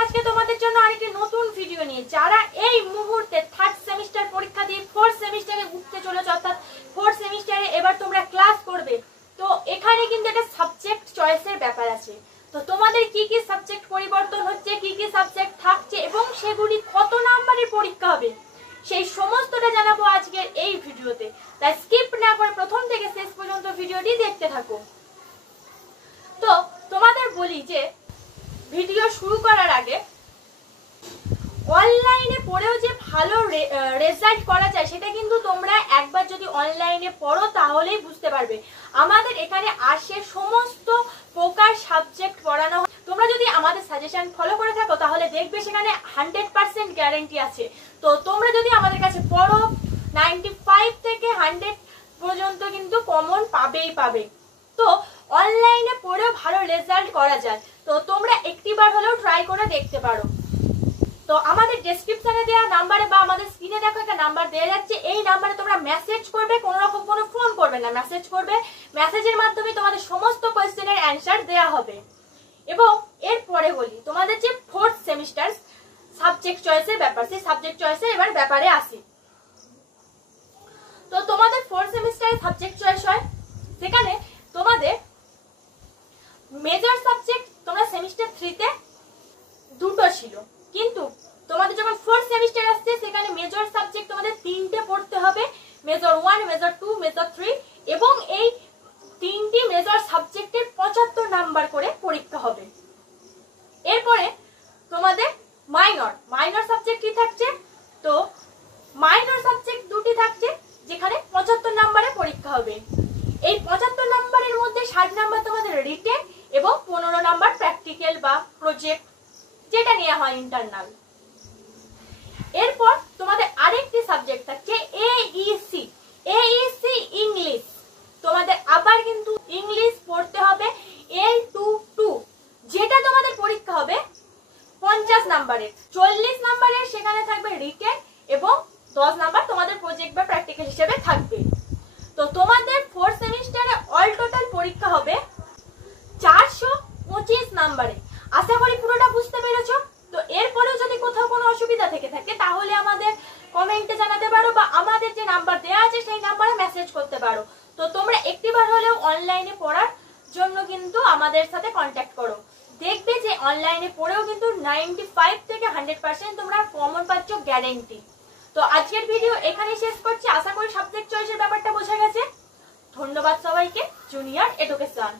আজকে তোমাদের জন্য আরেকটি নতুন ভিডিও নিয়ে। যারা এই মুহূর্তে থার্ড সেমিস্টার পরীক্ষা দিয়ে ফোর্থ সেমিস্টারে উঠতে চলেছে, অর্থাৎ ফোর্থ সেমিস্টারে এবার তোমরা ক্লাস করবে, তো এখানে কিন্তু একটা সাবজেক্ট চয়েসের ব্যাপার আছে। তো তোমাদের কি কি সাবজেক্ট পরিবর্তন হচ্ছে, কি কি সাবজেক্ট থাকছে এবং সেগুলি কত নাম্বারের পরীক্ষা হবে, সেই সমস্তটা জানাবো আজকের এই ভিডিওতে। তাই স্কিপ না করে প্রথম থেকে শেষ পর্যন্ত ভিডিওটি দেখতে থাকো। তো তোমাদের বলি যে ভিডিও শুরু করার আগে অনলাইনে পড়েও যে ভালো রেজাল্ট করা যায় সেটা কিন্তু তোমরা একবার যদি অনলাইনে পড়ো তাহলেই বুঝতে পারবে। আমাদের এখানে আসে সমস্ত প্রকার সাবজেক্ট পড়ানো হয়। তোমরা যদি আমাদের সাজেশন ফলো করে থাকো তাহলে দেখবে সেখানে 100% গ্যারান্টি আছে। তো তোমরা যদি আমাদের কাছে পড়ো 95 থেকে 100 পর্যন্ত কিন্তু কমন পাবে। তো অনলাইনে পড়েও ভালো রেজাল্ট করা যায়, তো তোমরা একটিবার হলেও ট্রাই করে দেখতে পারো। তো আমাদের ডেসক্রিপশনে দেওয়া নাম্বারে বা আমাদের স্ক্রিনে দেখো একটা নাম্বার দেওয়া যাচ্ছে, এই নাম্বারে তোমরা মেসেজ করবে, কোনো রকম কোনো ফোন করবে না, মেসেজ করবে। মেসেজের মাধ্যমে তোমাদের সমস্ত কোয়েশ্চেনের অ্যান্সার দেওয়া হবে। এবং এরপরে বলি তোমাদের যে ফোর্থ সেমিস্টার সাবজেক্ট চয়েসের ব্যাপার, সেই সাবজেক্ট চয়েসের এবার ব্যাপারে আসি। তো তোমাদের ফোর্থ সেমিস্টারে সাবজেক্ট চয়েস হয়, সেখানে তোমাদের মেজর সাবজেক্ট তোমরা সেমিস্টার 3 তে দুটো ছিল, কিন্তু তোমাদের যখন ফোর্থ সেমিস্টার আসছে সেখানে মেজর সাবজেক্ট তোমাদের 3টে পড়তে হবে, মেজর 1, মেজর 2, মেজর 3, এবং এই 3টি মেজর সাবজেক্টের 75 নাম্বার করে পরীক্ষা হবে। এরপরে তোমাদের মাইনর সাবজেক্ট কি থাকছে, তো মাইনর সাবজেক্ট দুটি থাকছে যেখানে 75 নাম্বারে পরীক্ষা হবে। এই 75 নাম্বারের মধ্যে 60 নাম্বার তোমাদের রিটেন এবং 15 নাম্বার প্র্যাকটিক্যাল বা প্রজেক্ট যেটা নেওয়া হয় ইন্টারনাল। এরপর তোমাদের আরেকটি সাবজেক্ট থাকছে এইসি ইংলিশ। তোমাদের আবার কিন্তু ইংলিশ পড়তে হবে L22, যেটা তোমাদের পরীক্ষা হবে 50 নাম্বারের। 40 নাম্বারের সেখানে থাকবে রিটেন এবং 10 নাম্বার তোমাদের প্রজেক্ট বা প্র্যাকটিক্যাল হিসেবে থাকবে। তো তোমাদের ফোর্থ সেমিস্টারে অল টোটাল পরীক্ষা হবে 425 নাম্বারে। আশা করি পুরোটা বুঝতে পেরেছো। তো এরপরেও যদি কোথাও কোনো অসুবিধা থেকে থাকে তাহলে আমাদের কমেন্টে জানাতে পারো বা আমাদের যে নাম্বার দেওয়া আছে সেই নাম্বারে মেসেজ করতে পারো। তো তোমরা একটিবার হলেও অনলাইনে পড়ার জন্য কিন্তু আমাদের সাথে কন্ট্যাক্ট করো, দেখবে যে অনলাইনে পড়েও কিন্তু 95 থেকে 100% তোমরা কমন পাচ্ছ, গ্যারেন্টি। তো আজকের ভিডিও এখানেই শেষ করছি। আশা করি সাবজেক্ট চয়েসের ব্যাপারটা বোঝা গেছে। ধন্যবাদ সবাইকে। Junior education.